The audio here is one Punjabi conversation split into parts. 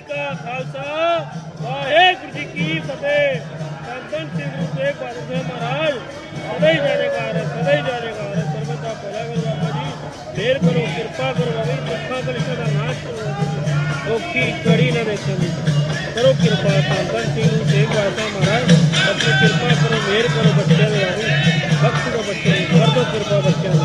ਜੀ ਕਾ ਖਾਲਸਾ, ਵਾਹਿਗੁਰੂ ਜੀ ਕੀ ਫਤਿਹ। ਸੰਤਨ ਸਿੰਘ ਗੁਰੂ ਤੇਗ ਬਹਾਦਰ ਮਹਾਰਾਜ, ਸਦਾ ਹੀ ਜਾਣੇਕਾਰ ਸਦਾ ਹੀ ਜਾਣੇਕਾਰ ਹੈ। ਭਲਾ ਕਰੋ ਬਾਬਾ ਜੀ। ਮਿਹਰ ਕਰੋ, ਕਿਰਪਾ ਕਰੋ ਬਾਬਾ ਜੀ। ਦੁੱਖਾਂ ਕਲੇਸ਼ਾਂ ਦਾ ਨਾਸ਼ ਕਰੋ ਬਾਬਾ ਕੜੀ ਨਾ ਦੇਖਣ ਕਰੋ ਕਿਰਪਾ ਸੰਤਨ ਸਿੰਘ ਗੁਰੂ ਤੇਗ ਬਹਾਦਰ ਮਹਾਰਾਜ। ਆਪਣੀ ਕਿਰਪਾ ਕਰੋ, ਮਿਹਰ ਕਰੋ ਬੱਚਿਆਂ ਦੇ ਬਾਰੇ। ਬਖਸ਼ ਦਿਓ ਬੱਚਿਆਂ ਨੂੰ ਕਰ ਦਿਓ ਕਿਰਪਾ ਬੱਚਿਆਂ ਨੂੰ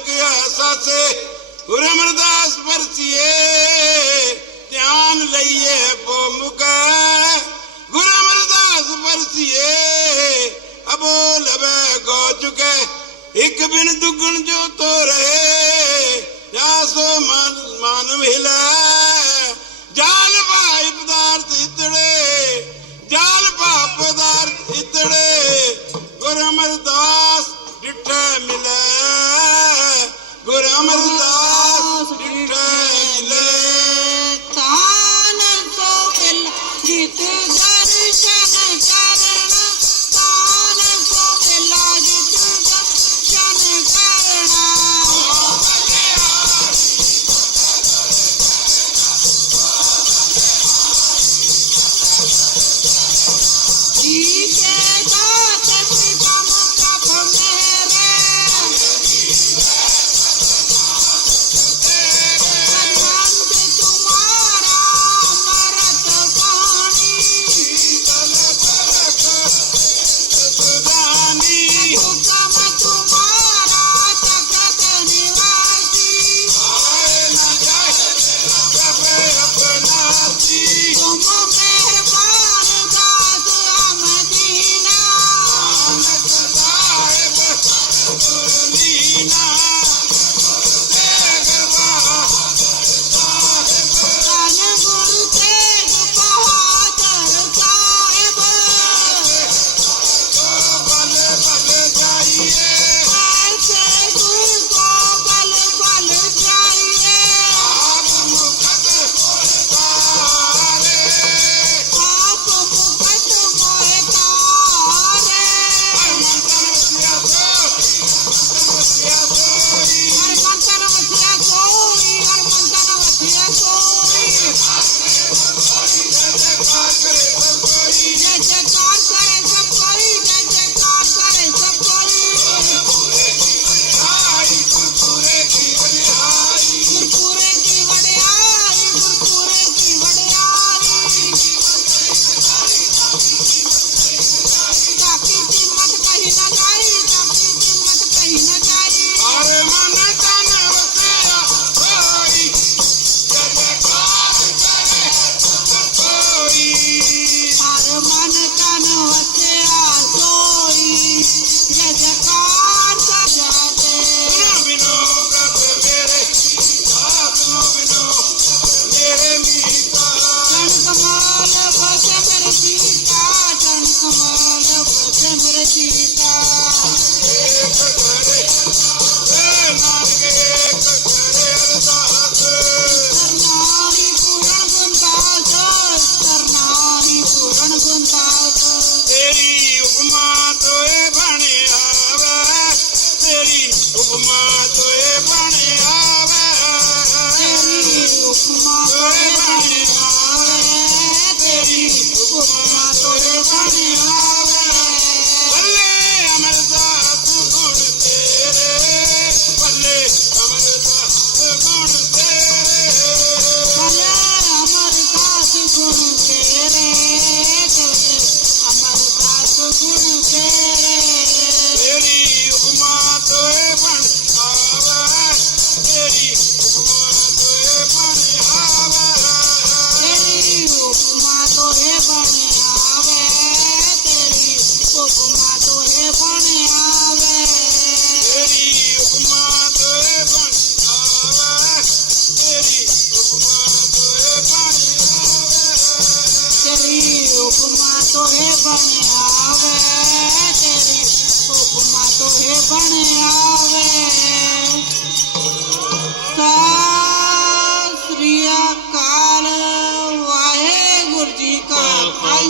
की आशा से રમણદાસ પરચીએ ધ્યાન લઈએ પોમુક ગુરુ અમરદાસ પરચીએ અબોલ બે ગો ચુકે એક બિન દુગણ જો તો રહે જાસો મન માનવ હિલે જાલ ભાઈ પદાર્થ ઇતડે જાલ પા પદાર્થ ઇતડે ગુરુ અમરદાસ ડિઠે મિલે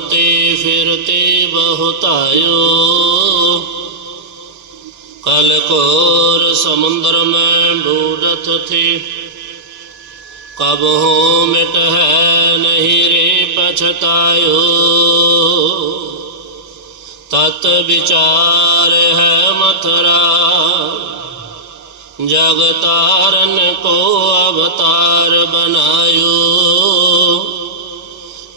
ਤੇ ਫਿਰਤੇ ਬਹੁਤਾਇਓ। ਕਲ ਕੋਰ ਸਮੁੰਦਰ ਮੈਂ ਡੂਡਤ ਥੇ ਕਬ ਹੋ ਮਿਟ ਹੈ ਨਹੀਂ ਰੇ ਪਛਤਾਇਓ। ਤਤ ਵਿਚਾਰ ਹੈ ਮਥਰਾ। ਜਗਤਾਰਨ ਕੋ ਅਵਤਾਰ ਬਨਾਇਓ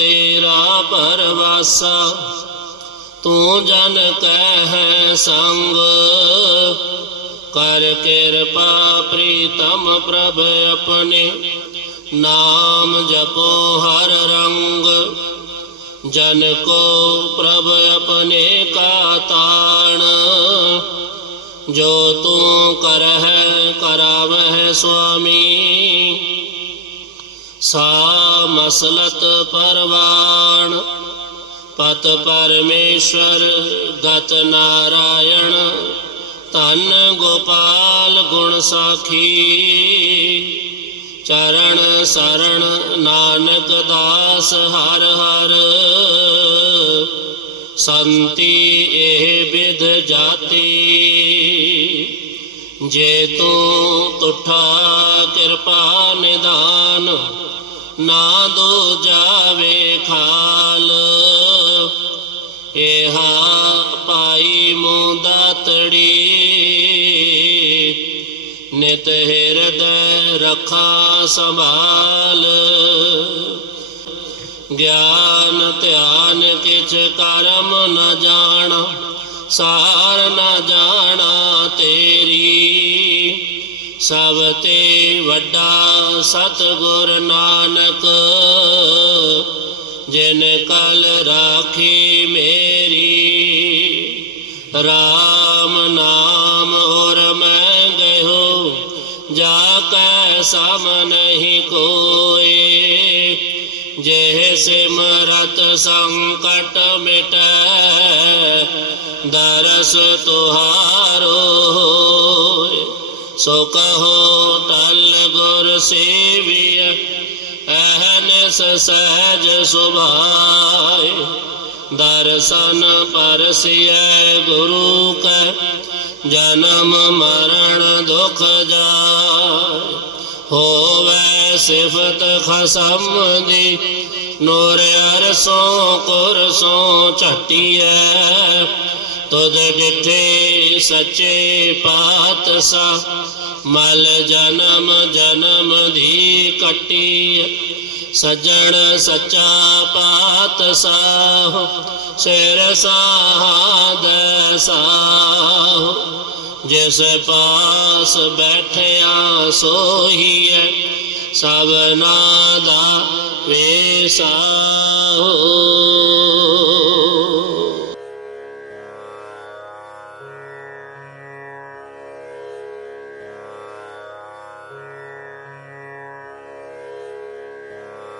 ਤੇਰਾ ਪਰਵਾਸਾ, ਤੂੰ ਜਨ ਕਹਿ ਸੰਗ। ਕਰ ਕਿਰਪਾ ਪ੍ਰੀਤਮ ਪ੍ਰਭ ਆਪਣੇ, ਨਾਮ ਜਪੋ ਹਰ ਰੰਗ। ਜਨ ਕੋ ਪ੍ਰਭ ਆਪਣੇ ਕਾ ਤਾਣ। ਜੋ ਤੂੰ ਕਰਹਿ, ਕਰਾਵਹਿ ਸੁਆਮੀ। ਸਾ ਮਸਲਤ ਪਰਵਾਣ, ਪਤ ਪਰਮੇਸ਼ਰ ਗਤ ਨਾਰਾਇਣ, ਧੰਨ ਗੋਪਾਲ ਗੁਣ ਸਾਖੀ। ਚਰਨ ਸਰਣ ਨਾਨਕ ਦਾਸ ਹਰ ਹਰ, ਸੰਤੀ ਇਹ ਵਿਧ ਜਾਤੀ। ਜੇ ਤੂੰ ਤੁਠਾ ਕਿਰਪਾ ਨਿਦਾਨ ਨਾ ਦੋ ਜਾਵੇ ਖਾਲ। ਇਹਾ ਪਾਈ ਮੁਦਾਤੜੀ ਨਿਤ ਹਿਰਦੈ ਰਖਾ ਸੰਭਾਲ। ਗਿਆਨ ਧਿਆਨ ਕਿਛ ਕਰਮ ਨ ਜਾਣਾ, ਸਾਰ ਨ ਜਾਣਾ ਤੇਰੀ। ਸਭ ਤੇ ਵੱਡਾ ਸਤਿਗੁਰ ਨਾਨਕ, ਜਿਨ ਕਲ ਰਾਖੀ ਮੇਰੀ RAM ਨਾਮ ਔਰ ਮੈਂ ਗਇਓ ਜਾ ਕੈ ਸਮ ਨਹੀਂ ਕੋਏ ਜੇ ਸਿਮਰਤ ਸੰਕਟ ਮਿਟੈ, ਦਰਸ ਤੁਹਾਰੋ। ਸੋ ਕਹੋ ਟਲ ਗੁਰ ਸੇਵਿਆ ਅਹਨਸ ਸਹਿਜ ਸੁਭਾਏ। ਦਰਸ਼ਨ ਪਰਸਿਐ ਗੁਰੂ ਕੈ, ਜਨਮ ਮਰਨ ਦੁਖ ਜਾਏ। ਹੋਵੇ ਸਿਫਤ ਖਸਮ ਦੀ ਨੂਰ ਅਰਸੋਂ ਕੁਰਸੋਂ ਝਟੀਐ। ਤੁਧ ਡਿਠੇ ਸੱਚੇ ਪਾਤਸ਼ਾਹ, ਮਲ ਜਨਮ ਜਨਮ ਦੀ ਕੱਟੀ ਸੱਜਣ ਸੱਚਾ ਪਾਤ ਸਾਹੁ ਸਿਰ ਸਾਧ ਸਾਹ। ਜਿਸ ਪਾਸ ਬੈਠਿਆ ਸੋਹੀਐ ਸਭਨਾ ਦਾ ਵੇਸਾਹੁ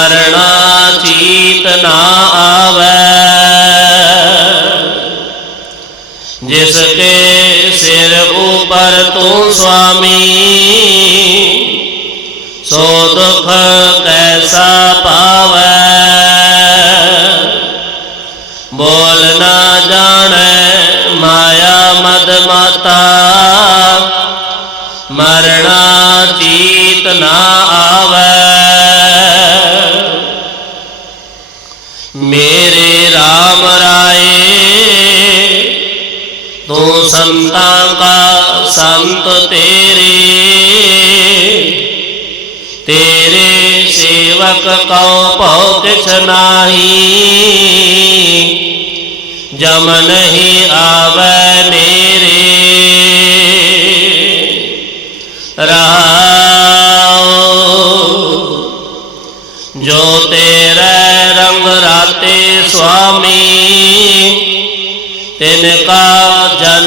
ਮਰਣਾ ਚੀਤ ਨਾ ਆਵੈ। ਜਿਸ ਕੇ ਸਿਰ ਉਪਰ ਤੂੰ ਸੁਆਮੀ ਸੋ ਦੁਖ ਕੈਸਾ ਪਾਵੈ? ਸੰਤਾਂ ਕਾ ਸੰਤ ਤੇਰੇ ਤੇਰੇ ਸੇਵਕ ਕਉ ਭਉ ਕਿਛ ਨਾਹੀ। ਜਮ ਨਹੀਂ ਆਵੈ ਮੇਰੇ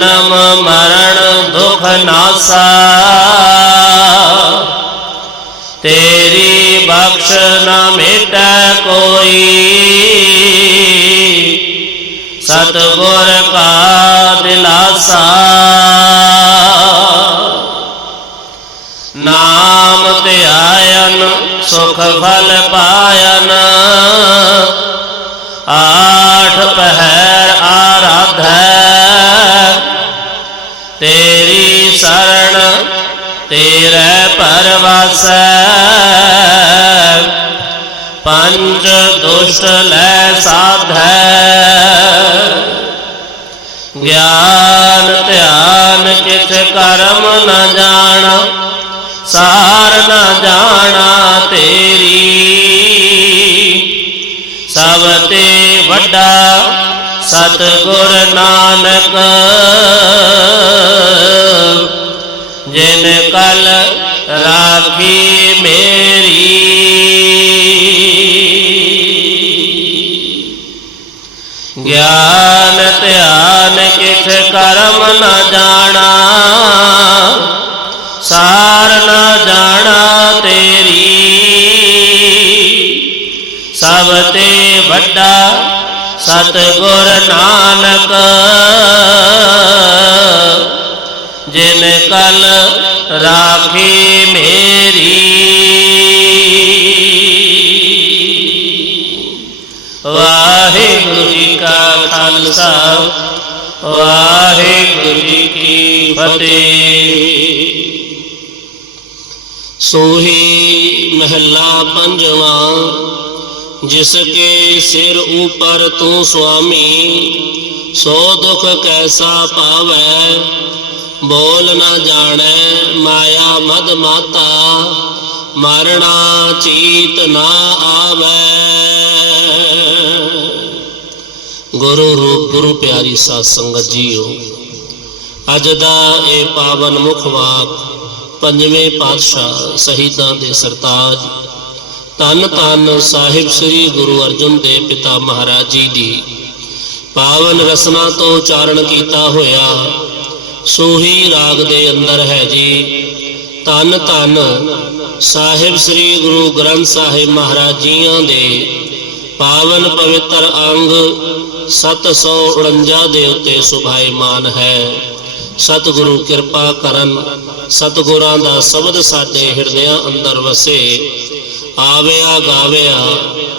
ਜਨਮ, ਮਰਨ, ਦੁਖ, ਨਾਸਾ। ਤੇਰੀ ਬਖਸ਼ ਨਾ ਮਿਟੈ ਕੋਈ। ਸਤਗੁਰ ਕਾ ਦਿਲਾਸਾ। ਨਾਮ ਤੇ ਆਇਨ ਸੁਖ ਫਲ ਪਾਇਨ। ਆਠ ਪਹਿ ਪਰਵਾਸੈ ਪੰਜ ਦੁਸ਼ਟ ਲੈ ਸਾਧੈ। ਗਿਆਨ ਧਿਆਨ ਕਿਛ ਕਰਮ ਨ ਜਾਣ, ਸਾਰ ਨ ਜਾਣਾ ਤੇਰੀ। ਸਭ ਤੇ ਵੱਡਾ ਸਤਿਗੁਰ ਨਾਨਕ ਰਾਖੀ ਮੇਰੀ। ਗਿਆਨ ਧਿਆਨ ਕਿਛ ਕਰਮ ਨ ਜਾਣਾ, ਸਾਰ ਨ ਜਾਣਾ ਤੇਰੀ। ਸਭ ਤੇ ਵੱਡਾ ਸਤਿਗੁਰ ਨਾਨਕ ਜਿਨ ਕਲ ਰਾਖੀ ਮੇਰੀ। ਵਾਹਿਗੁਰੂ ਜੀ ਕਾ ਖਾਲਸਾ, ਵਾਹਿਗੁਰੂ ਜੀ ਕੀ ਫਤਿਹ। ਸੋਹੀ ਮਹੱਲਾ ਪੰਜਵਾਂ, ਜਿਸ ਕੇ ਸਿਰ ਉਪਰ ਤੂੰ ਸੁਆਮੀ, ਸੋ ਦੁਖ ਕੈਸਾ ਪਾਵੈ ਬੋਲ ਨਾ ਜਾਣੈ ਮਾਇਆ ਮਦ ਮਾਤਾ, ਮਰਣਾ ਚੀਤ ਨਾ ਆਵੈ। ਗੁਰੂ ਰੂਪ, ਗੁਰੂ ਪਿਆਰੀ ਸਾਧ ਸੰਗਤ ਜੀਓ, ਅੱਜ ਦਾ ਇਹ ਪਾਵਨ ਮੁਖ ਵਾਕ ਪੰਜਵੇਂ ਪਾਤਸ਼ਾਹ ਸ਼ਹੀਦਾਂ ਦੇ ਸਰਤਾਜ, ਧੰਨ ਧੰਨ ਸਾਹਿਬ ਸ੍ਰੀ ਗੁਰੂ ਅਰਜਨ ਦੇਵ ਪਿਤਾ ਮਹਾਰਾਜ ਜੀ ਦੀ ਪਾਵਨ ਰਸਨਾ ਤੋਂ ਉਚਾਰਨ ਕੀਤਾ ਹੋਇਆ। ਸੋਹੀ ਰਾਗ ਦੇ ਅੰਦਰ ਹੈ ਜੀ। ਧੰਨ ਧੰਨ ਸਾਹਿਬ ਸ੍ਰੀ ਗੁਰੂ ਗ੍ਰੰਥ ਸਾਹਿਬ ਮਹਾਰਾਜ ਜੀਆਂ ਦੇ ਪਾਵਨ ਪਵਿੱਤਰ ਅੰਗ 749 ਦੇ ਉੱਤੇ ਸੁਭਾਈਮਾਨ ਹੈ। ਸਤਿਗੁਰੂ ਕਿਰਪਾ ਕਰਨ, ਸਤਿਗੁਰਾਂ ਦਾ ਸ਼ਬਦ ਸਾਡੇ ਹਿਰਦਿਆਂ ਅੰਦਰ ਵਸੇ। ਆਵਿਆ ਗਾਵਿਆ